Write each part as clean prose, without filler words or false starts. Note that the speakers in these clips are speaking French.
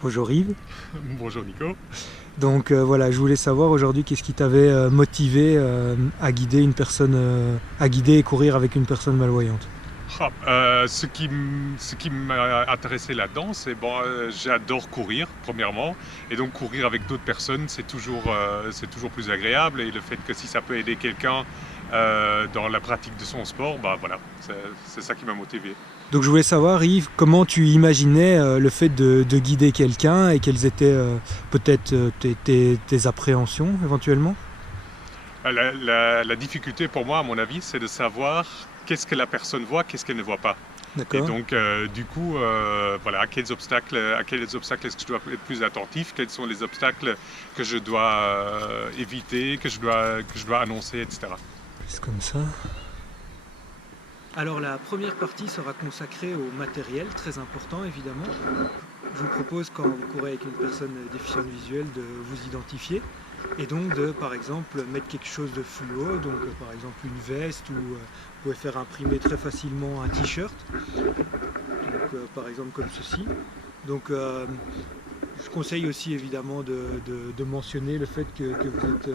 Bonjour Yves. Bonjour Nico. Donc voilà, je voulais savoir aujourd'hui qu'est-ce qui t'avait motivé à guider une personne, à guider et courir avec une personne malvoyante. Ce qui m'a intéressé là-dedans, j'adore courir, premièrement. Et donc courir avec d'autres personnes, c'est toujours plus agréable. Et le fait que si ça peut aider quelqu'un dans la pratique de son sport, bah voilà, c'est ça qui m'a motivé. Donc je voulais savoir Yves, comment tu imaginais le fait de guider quelqu'un et quelles étaient peut-être tes appréhensions éventuellement. La difficulté pour moi, à mon avis, c'est de savoir qu'est-ce que la personne voit, qu'est-ce qu'elle ne voit pas. Et D'accord. donc, du coup, voilà, à quels obstacles est-ce que je dois être plus attentif? Quels sont les obstacles que je dois éviter, que je dois annoncer, etc. C'est comme ça. Alors la première partie sera consacrée au matériel, très important évidemment. Je vous propose quand vous courez avec une personne déficiente visuelle de vous identifier et donc de par exemple mettre quelque chose de fluo, donc par exemple une veste ou vous pouvez faire imprimer très facilement un t-shirt, donc par exemple comme ceci. Donc je conseille aussi évidemment de mentionner le fait que vous êtes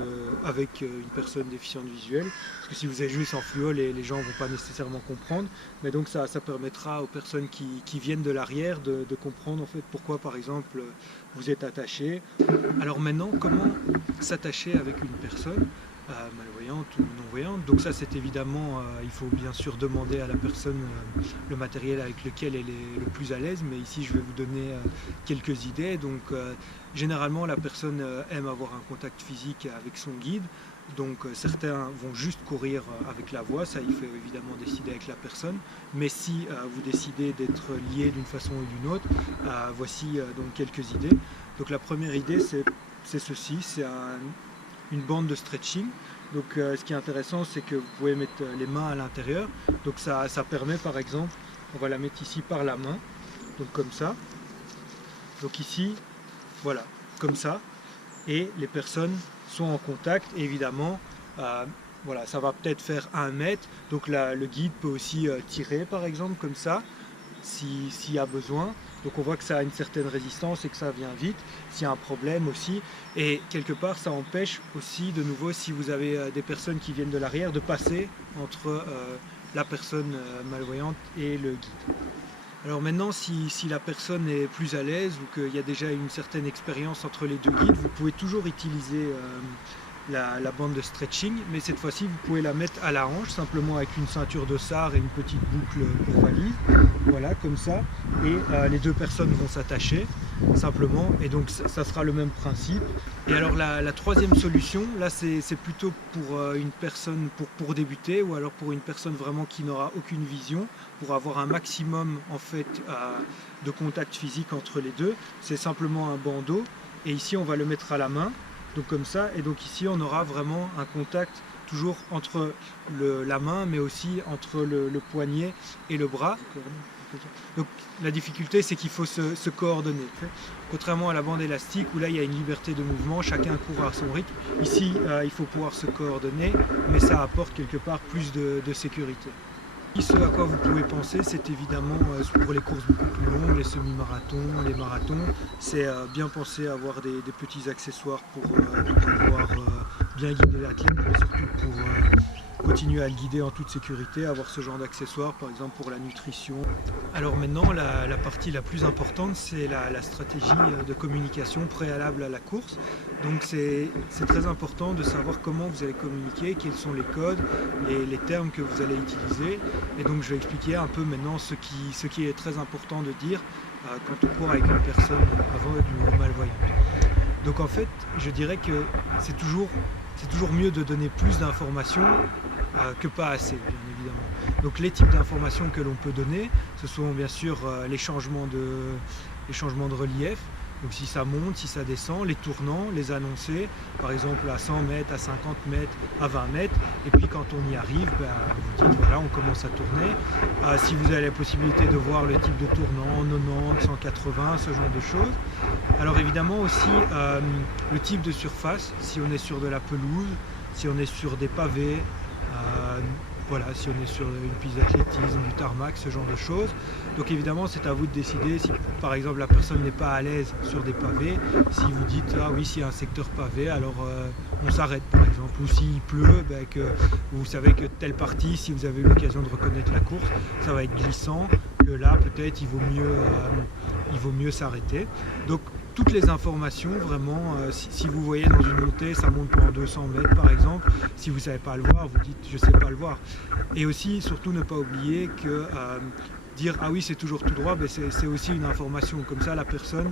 avec une personne déficiente visuelle, parce que si vous êtes juste en fluo, les gens ne vont pas nécessairement comprendre, mais donc ça permettra aux personnes qui viennent de l'arrière de comprendre en fait pourquoi par exemple vous êtes attaché. Alors maintenant, comment s'attacher avec une personne malvoyante ou non-voyante. Donc ça c'est évidemment, il faut bien sûr demander à la personne le matériel avec lequel elle est le plus à l'aise, mais ici je vais vous donner quelques idées. Donc généralement la personne aime avoir un contact physique avec son guide. Donc certains vont juste courir avec la voix, ça il faut évidemment décider avec la personne. Mais si vous décidez d'être lié d'une façon ou d'une autre, voici donc quelques idées. Donc la première idée c'est ceci, c'est une bande de stretching. Donc ce qui est intéressant c'est que vous pouvez mettre les mains à l'intérieur. Donc ça permet par exemple, on va la mettre ici par la main, donc comme ça. Donc ici, voilà, comme ça. Et les personnes sont en contact, et évidemment, voilà, ça va peut-être faire 1 mètre. Donc le guide peut aussi tirer par exemple comme ça, s'il y a besoin. Donc on voit que ça a une certaine résistance et que ça vient vite, s'il y a un problème aussi. Et quelque part ça empêche aussi de nouveau, si vous avez des personnes qui viennent de l'arrière, de passer entre la personne malvoyante et le guide. Alors maintenant, si la personne est plus à l'aise ou qu'il y a déjà une certaine expérience entre les deux guides, vous pouvez toujours utiliser la bande de stretching, mais cette fois-ci vous pouvez la mettre à la hanche, simplement avec une ceinture de sard et une petite boucle pour valise, voilà, comme ça, et les deux personnes vont s'attacher, simplement, et donc ça sera le même principe. Et alors la troisième solution, là c'est plutôt pour une personne pour débuter, ou alors pour une personne vraiment qui n'aura aucune vision, pour avoir un maximum en fait de contact physique entre les deux, c'est simplement un bandeau, et ici on va le mettre à la main, donc comme ça, et donc ici on aura vraiment un contact toujours entre la main, mais aussi entre le poignet et le bras. Donc la difficulté c'est qu'il faut se coordonner. Contrairement à la bande élastique où là il y a une liberté de mouvement, chacun court à son rythme. Ici il faut pouvoir se coordonner, mais ça apporte quelque part plus de sécurité. Ce à quoi vous pouvez penser, c'est évidemment pour les courses beaucoup plus longues, les semi-marathons, les marathons, c'est bien penser à avoir des petits accessoires pour pouvoir bien guider l'athlète, mais surtout pour continuer à le guider en toute sécurité, avoir ce genre d'accessoires, par exemple pour la nutrition. Alors maintenant, la partie la plus importante, c'est la stratégie de communication préalable à la course. Donc c'est très important de savoir comment vous allez communiquer, quels sont les codes, les termes que vous allez utiliser. Et donc je vais expliquer un peu maintenant ce qui est très important de dire quand on court avec une personne aveugle ou malvoyante. Donc en fait, je dirais que c'est toujours mieux de donner plus d'informations que pas assez, bien évidemment. Donc les types d'informations que l'on peut donner, ce sont bien sûr les changements de relief, donc si ça monte, si ça descend, les tournants, les annoncer, par exemple à 100 mètres, à 50 mètres, à 20 mètres, et puis quand on y arrive, vous dites voilà, on commence à tourner. Si vous avez la possibilité de voir le type de tournant, 90, 180, ce genre de choses. Alors évidemment aussi le type de surface, si on est sur de la pelouse, si on est sur des pavés, voilà, si on est sur une piste d'athlétisme, du tarmac, ce genre de choses. Donc évidemment, c'est à vous de décider si par exemple la personne n'est pas à l'aise sur des pavés, si vous dites ah oui, s'il y a un secteur pavé, alors on s'arrête par exemple, ou s'il pleut, que vous savez que telle partie, si vous avez eu l'occasion de reconnaître la course, ça va être glissant, que là peut-être il vaut mieux s'arrêter. Donc toutes les informations, vraiment, si vous voyez dans une montée, ça monte pendant 200 mètres par exemple, si vous ne savez pas le voir, vous dites je ne sais pas le voir. Et aussi, surtout ne pas oublier que dire ah oui c'est toujours tout droit, c'est aussi une information, comme ça la personne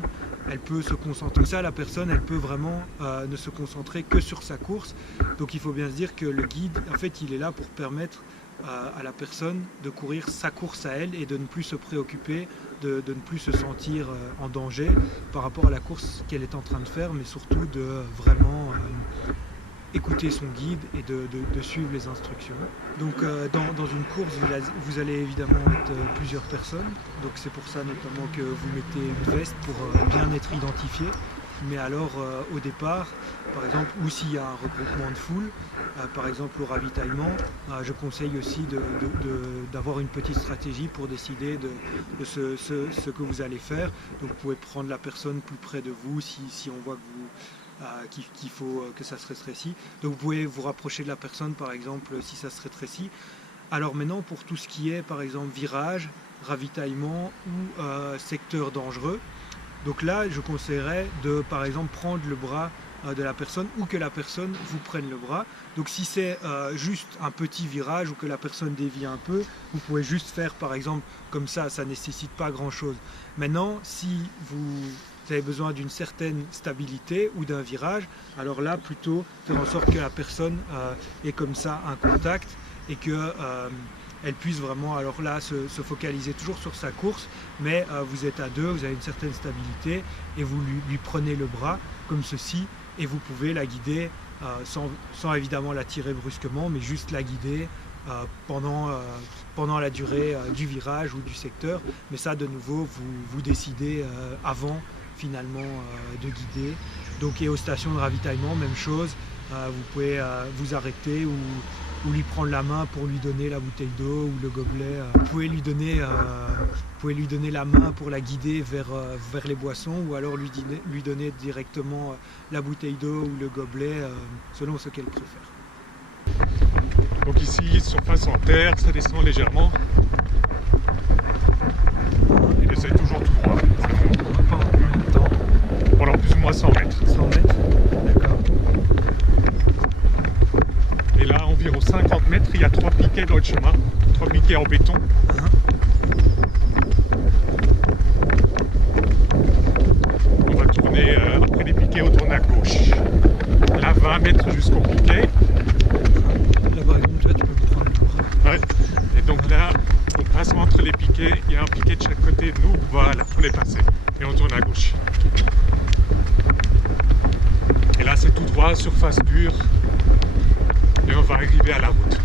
elle peut se concentrer, elle peut vraiment ne se concentrer que sur sa course. Donc il faut bien se dire que le guide, en fait il est là pour permettre à la personne de courir sa course à elle et de ne plus se préoccuper, de ne plus se sentir en danger par rapport à la course qu'elle est en train de faire, mais surtout de vraiment écouter son guide et de suivre les instructions. Donc dans une course, vous allez évidemment être plusieurs personnes, donc c'est pour ça notamment que vous mettez une veste pour bien être identifié. Mais alors au départ, par exemple, ou s'il y a un regroupement de foule, par exemple au ravitaillement, je conseille aussi d'avoir une petite stratégie pour décider de ce que vous allez faire. Donc vous pouvez prendre la personne plus près de vous si on voit que qu'il faut que ça se rétrécit. Donc vous pouvez vous rapprocher de la personne par exemple si ça se rétrécit. Alors maintenant pour tout ce qui est par exemple virage, ravitaillement ou secteur dangereux, donc là je conseillerais de par exemple prendre le bras de la personne ou que la personne vous prenne le bras. Donc si c'est juste un petit virage ou que la personne dévie un peu, vous pouvez juste faire par exemple comme ça nécessite pas grand chose. Maintenant si vous avez besoin d'une certaine stabilité ou d'un virage, alors là plutôt faire en sorte que la personne ait comme ça un contact et que elle puisse vraiment alors là se focaliser toujours sur sa course, mais vous êtes à deux, vous avez une certaine stabilité et vous lui prenez le bras comme ceci et vous pouvez la guider sans évidemment la tirer brusquement, mais juste la guider pendant la durée du virage ou du secteur. Mais ça de nouveau vous décidez avant finalement de guider. Donc et aux stations de ravitaillement, même chose, vous pouvez vous arrêter ou lui prendre la main pour lui donner la bouteille d'eau ou le gobelet. Vous pouvez lui donner la main pour la guider vers les boissons ou alors lui donner directement la bouteille d'eau ou le gobelet selon ce qu'elle préfère. Donc ici, surface en terre, ça descend légèrement. Et c'est toujours tout droit. Pendant combien de temps? Pendant plus ou moins 100 mètres. 100 mètres, d'accord. Et là, environ 50 mètres, il y a 3 piquets dans le chemin, 3 piquets en béton. On va tourner, après les piquets, on tourne à gauche. Là, 20 mètres jusqu'au piquet. Là, par exemple, toi, tu peux me prendre le bras. Ouais. Et donc là, on passe entre les piquets, il y a un piquet de chaque côté de nous, voilà, on est passé. Et on tourne à gauche. Et là, c'est tout droit, surface dure. Et on va arriver à la route.